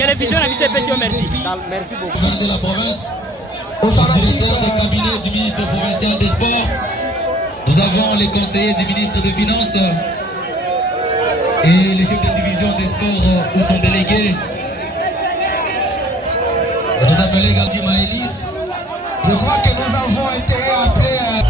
télévision à Monsieur merci. Merci beaucoup. De la province, directeur du cabinet du ministre provincial des Sports. Nous avons les conseillers du ministre des Finances et les chefs de division des sports où sont délégués. Nos appelés Galdi Maëlys. Je crois que nous avons été appelés à...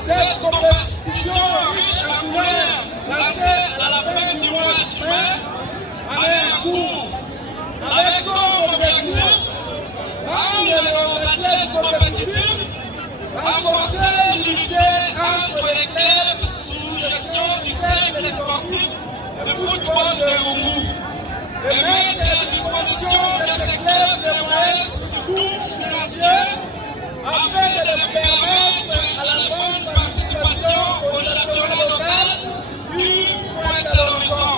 Cette compétition riche en couleurs, lancée à la fin du mois de mai, avait un cours avec comme objectif, rendre les athlètes compétitifs, renforcer l'unité entre les clubs sous gestion du cercle sportif de football de Rungu et mettre à disposition de ces clubs des moyens surtout financiers afin de les permettre à la bonne participation au championnat local du Pointe-à-l'Horizon.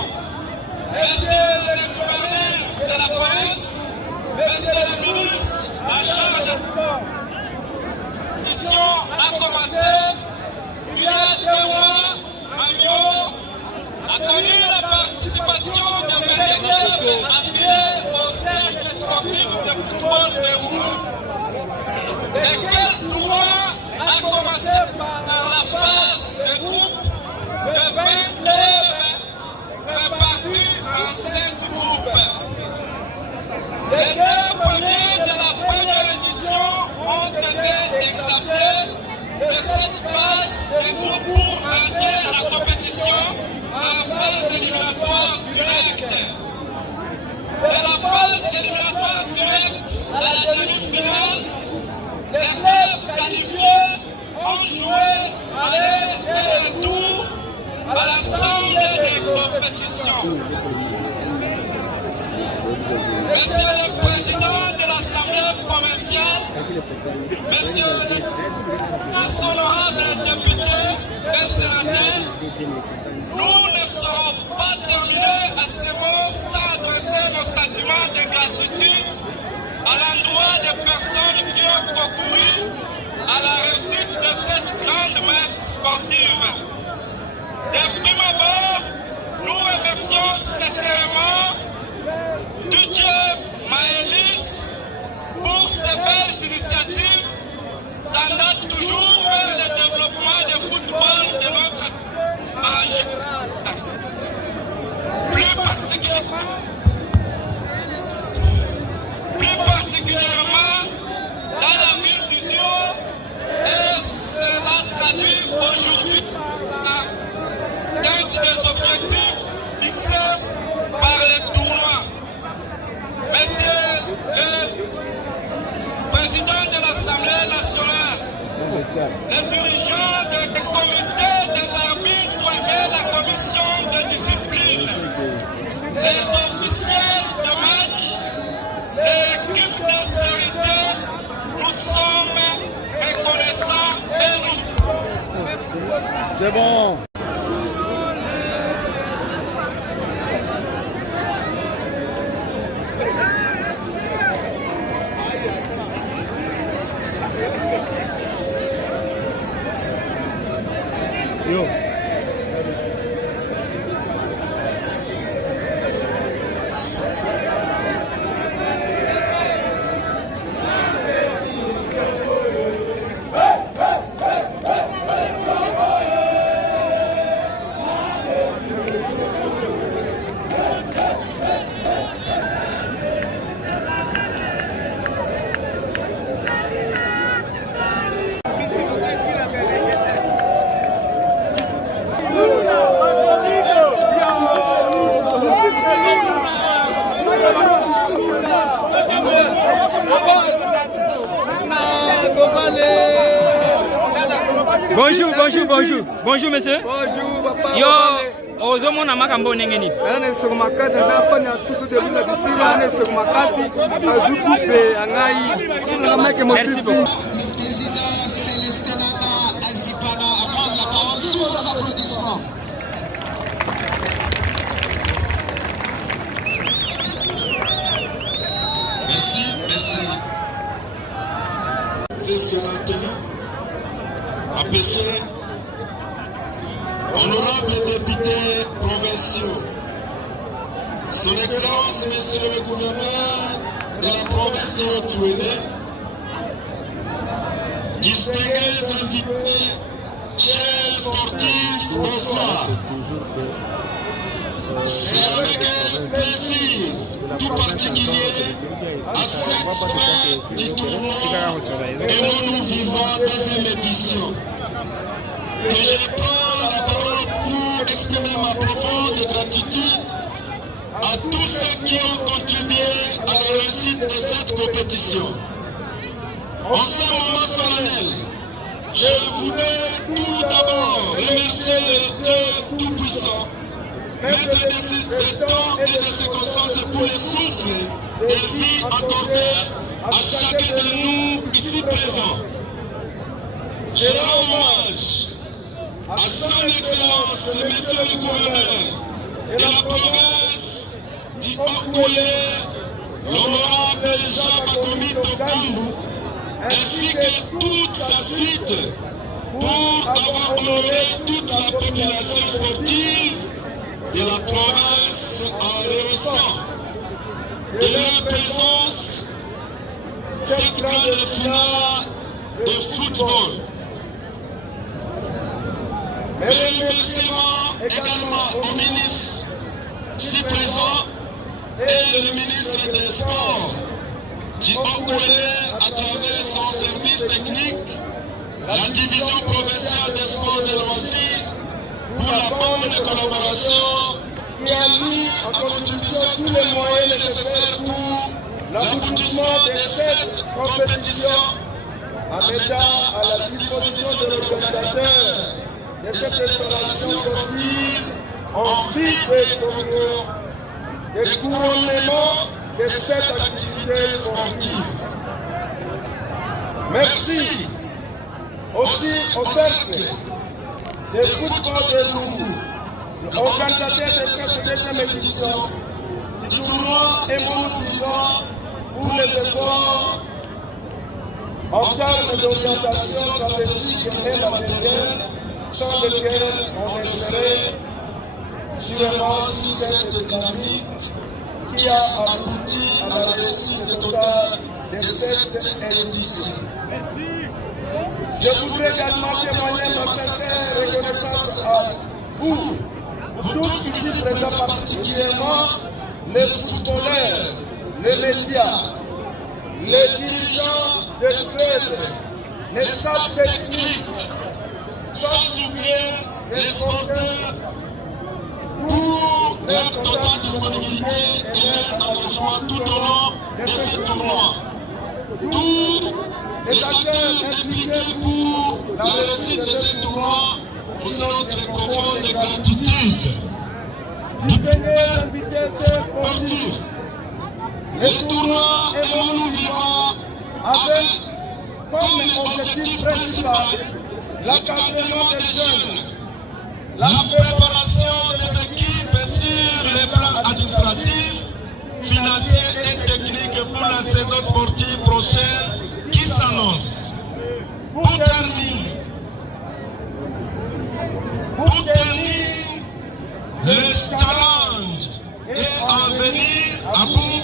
Monsieur le gouverneur de la province, monsieur le ministre en charge de sport, l'édition a commencé il y a 2 mois. Magno a connu la participation de 20 clubs affiliés au cercle sportif de football de Rungu. Et quel tournoi a commencé par la phase de groupe de 20 clubs répartis en 5 groupes. Les 2 premiers de la première édition ont été exemptés de cette phase de groupe pour entrer à la compétition en phase éliminatoire directe. De la phase éliminatoire directe à la demi-finale, les clubs qualifiés ont joué aller et retour à l'ensemble des compétitions. Monsieur le Président de l'Assemblée provinciale, Monsieur les honorables députés et sénateurs, nous ne serons pas terminés à ce moment sans adresser nos sentiments de gratitude à l'endroit des personnes qui ont concouru à la réussite de cette grande messe sportive. De prime abord, nous remercions sincèrement Didier Maëlys pour ces belles initiatives tendant toujours vers le développement du football de notre âge. Plus particulièrement dans la ville du Zio, et cela traduit aujourd'hui dans des objectifs fixés par les tournois. Monsieur le Président de l'Assemblée nationale, le dirigeant du comité des arbitres et la commission de discipline, les officiels de match, l'équipe de sécurité, nous sommes reconnaissants et nous C'est bon. Yo. Bonjour monsieur. Bonjour papa. Yo, ozomona makambo ndenge nini? Ana soko makasi nafanya tuso de bunda bisira ana soko makasi azukupe angai na meke mosiso. Le président Célestin Nanga Azipana à prendre la parole sous vos applaudissements. Merci, merci. Ces sénateurs, empêchés, honorables députés provinciaux, Son Excellence, Monsieur le gouverneur de la province de Haute-Touélé, distingués invités, chers sportifs, bonsoir. C'est avec un plaisir tout particulier à cette fin du tournoi Aimons-nous vivants deuxième édition que je prends la parole pour exprimer ma profonde gratitude à tous ceux qui ont contribué à la réussite de cette compétition. En ce moment solennel, je voudrais tout d'abord remercier le Dieu Tout-Puissant, maître des temps et des circonstances pour le souffle de vie accordé à chacun de nous ici présents. Je rends hommage à son Excellence, Monsieur le gouverneur de la province du Haut-Touélé, l'honorable Jean-Bakomi Tokambu, ainsi que toute sa suite, pour avoir honoré toute la population sportive de la province en réussissant de leur présence cette grande finale de football. Mes remerciements également au ministre ici présent et le ministre des Sports du Haut-Touélé à travers son service technique, la division provinciale des sports et loisirs, pour la bonne collaboration qui a mis en contribution tous les moyens nécessaires pour l'aboutissement de cette compétition, en mettant à la disposition de l'organisateur de cette installation sportive en vue des concours, des couronnements de cette activité sportive. Merci aussi au cercle de football de Lungu, organisateur de cette deuxième édition du tournoi Aimons-nous vivants pour les efforts en termes d'orientation stratégique et matérielle, sans lequel on espérait sûrement cette dynamique qui a abouti à la réussite totale de cette édition. Je voudrais également témoigner notre sincère reconnaissance à vous, tous ici présents, particulièrement les footballeurs, les médias, les dirigeants des clubs, les staffs techniques, sans oublier les sporteurs pour leur totale disponibilité et leur engagement tout au long de ce tournoi. Tous les acteurs impliqués pour la réussite de ce tournoi, vous avez notre profonde gratitude. Sportif. Le tournoi Aimons-nous vivants avec comme objectif principal l'encadrement des jeunes la préparation des équipes sur les plans administratifs, financiers et techniques pour la saison sportive prochaine qui s'annonce. Pour terminer, le challenge est en venir à bout.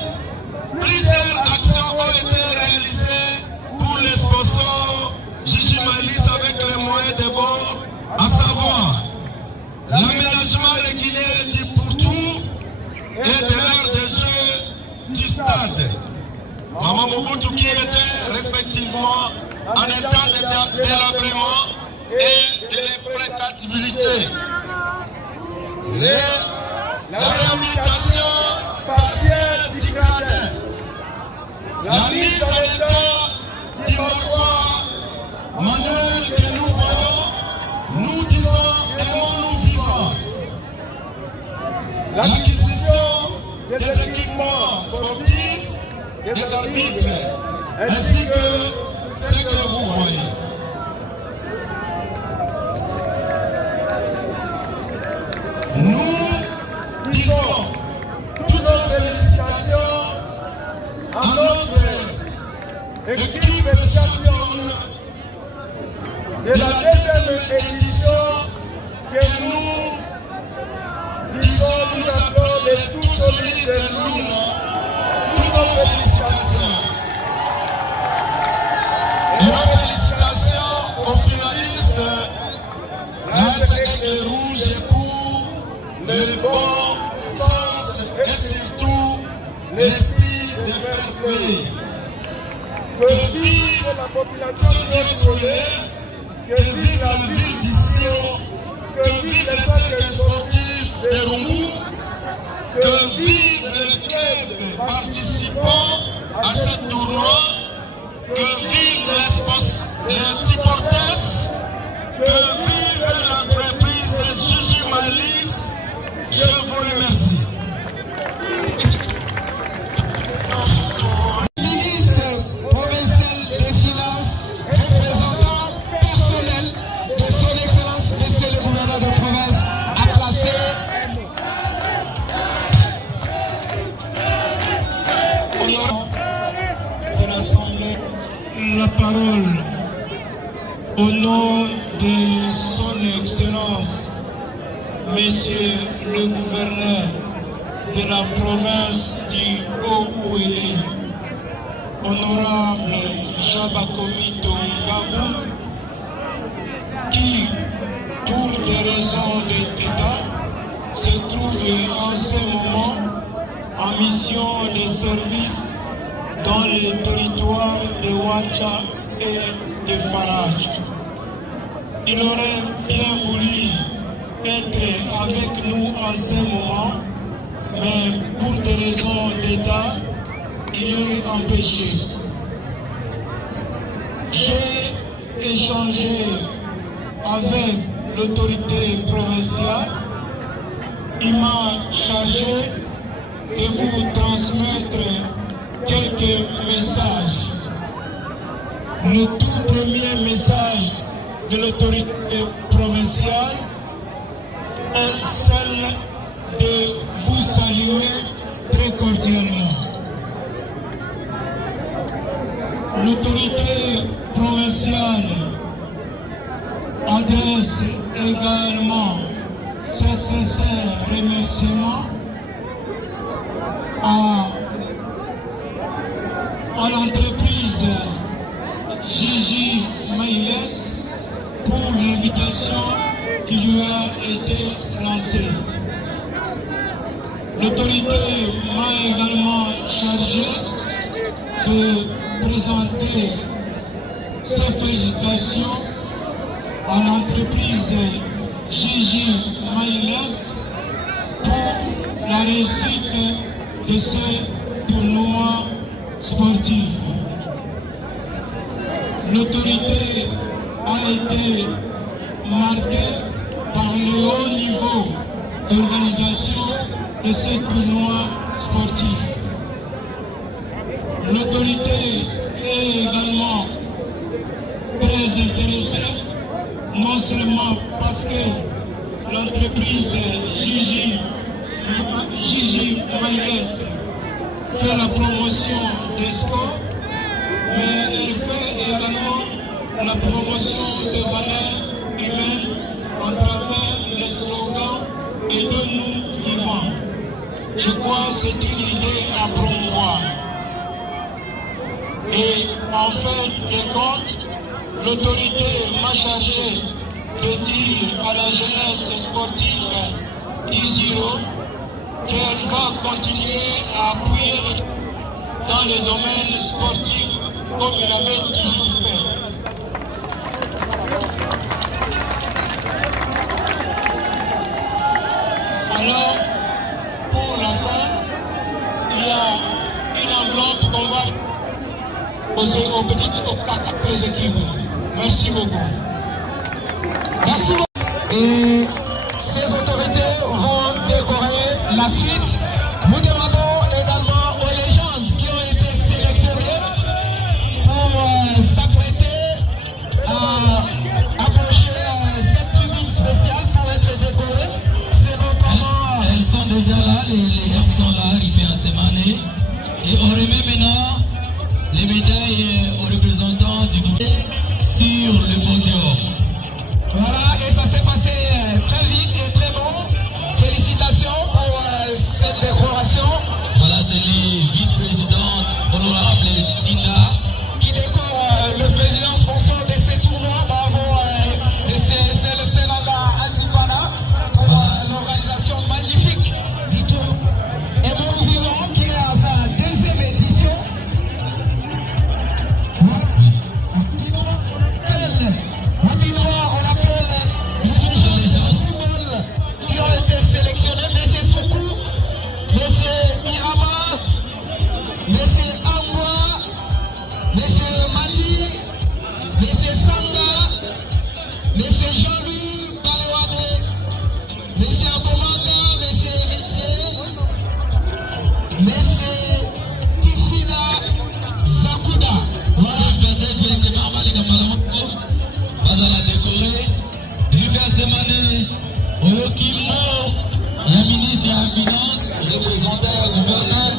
Plusieurs actions ont été réalisées pour les sponsors Gigi Malice avec les moyens de bord, à savoir l'aménagement régulier du pourtour et de l'aire de jeu du stade. Maman Mobutu qui était respectivement en état de délabrement et de l'impraticabilité. La réhabilitation partielle du gradin, la mise en état du mortoir manuel que nous voyons, nous disons aimons-nous vivants. L'acquisition des équipements sportifs, des arbitres, ainsi que ce que vous voyez. Nous disons toutes les félicitations à notre équipe championne de la deuxième édition que nous disons, nous appelons les tout solides de l'Oum. Toutes nos félicitations. Et nos félicitations aux finalistes, la Aigle Rouge pour le bon sens et surtout l'esprit de fair play. Que vive la population de que vive la ville d'Issio, que vive les cercles sportifs de Rungu, que vive le club participant à ce tournoi, que vive les supporters, que vive l'entreprise Gigi Malice. Je vous remercie. Ministre provincial des Finances, représentant personnel de son Excellence, Monsieur le gouverneur de province, a placé de l'Assemblée la parole au nom de son Excellence, Monsieur le gouverneur de la province du Haut-Ouélé, honorable Jabakomi Tongabou, qui, pour des raisons d'État, se trouve en ce moment en mission de service dans les territoires de Ouacha et de Farage. Il aurait bien voulu être avec nous en ce moment, mais pour des raisons d'État, il est empêché. J'ai échangé avec l'autorité provinciale. Il m'a chargé de vous transmettre quelques messages. Le tout premier message de l'autorité provinciale est celle de vous saluer très cordialement. L'autorité provinciale adresse également ses sincères remerciements à l'entreprise Gigi Malice pour l'invitation qui lui a été lancée. L'autorité m'a également chargé de présenter ses félicitations à l'entreprise Gigi Malice pour la réussite de ce tournoi sportif. L'autorité a été marquée par le haut niveau d'organisation de ce tournoi sportif. L'autorité est également très intéressée, non seulement parce que l'entreprise Gigi Maïles fait la promotion des sports, mais elle fait également la promotion des valeurs humaines à travers le slogan « Aidons-nous vivants ». Je crois que c'est une idée à promouvoir. Et en fin de compte, l'autorité m'a chargé de dire à la jeunesse sportive d'Isiro qu'elle va continuer à appuyer dans le domaine sportif comme il avait toujours fait. Alors, pour la fin, il y a une enveloppe qu'on va poser aux petites équipes. Merci beaucoup. Merci beaucoup. Et ces autorités vont décorer la suite. Nous demandons également aux légendes qui ont été sélectionnées pour s'apprêter à approcher cette tribune spéciale pour être décorées. C'est notamment... Elles sont déjà là, les légendes sont là, arrivées en semaine. Et on remet maintenant les médailles aux représentants du groupe sur le podium. Voilà, et ça s'est passé très vite et très bon. Félicitations pour cette décoration. Voilà, c'est les vice-présidents honorables Tina qui décorent le président sponsor de ces tournois. Bravo, M. Célestin Azipana pour l'organisation magnifique du tour. Et mon vivant qui est à sa deuxième édition. Qui ont été sélectionnés, M. Soukou, M. Irama, M. Angwa, M. Madi, M. Sanga, M. Jean-Louis Balewane, M. Abomanda, M. Mitié, M. Tifida Zakuda. Bazala décoré, River Semane, Oyokimo, la ministre de la Finance, représentant le gouverneur.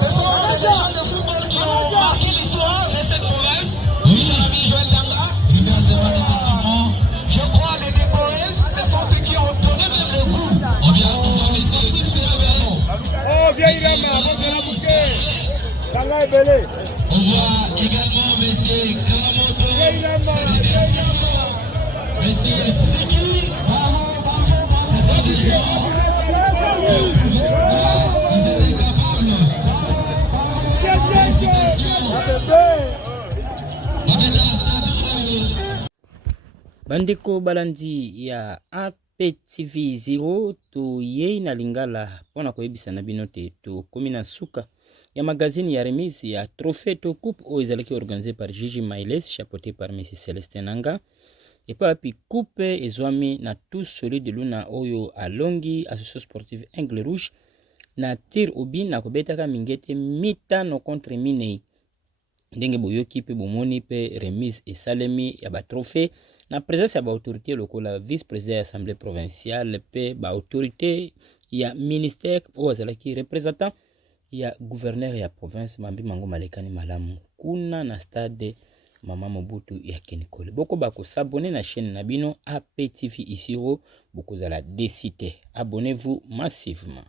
Ce sont des légendes de football qui ont marqué l'histoire de cette province. Oui, l'ami Joël Danga, River Semane, effectivement. Je crois les décorés, ce sont eux qui ont donné même le coup. On va laisser le réveil. Oh, vieille Irama, avant de la bouquet. Danga est belé. On voit également M. Kalamoto, M. Seki, ce sont des gens ils étaient capables. Félicitations. Bandeko balandi ya APTV 0 to yei na lingala pona koyebisa na bino te to komina suka ya magazine ya remise ya trophée to coupe o ezalaki organisé par Gigi Maïles chapeauté par M. Célestin Nanga et puis coupe ezwami na tous celui de luna oyo alongi association sportive Aigle Rouge na tir obi na kobetaka mingete mitano contre minei ndenge boyoki pe bomoni pe remise esalemi ya ba trophée na présence ya ba autorité lokola vice-président de l'Assemblée provinciale pe ba autorité ya ministère o azalaki représentant ya gouverneur ya province Mambi Mango Malekani Malamu kuna na stade Mama Mobutu ya Kenikole. Boko bako s'abonner na chaîne Nabino APTV Isiro, boko zala décité. Abonnez-vous massivement.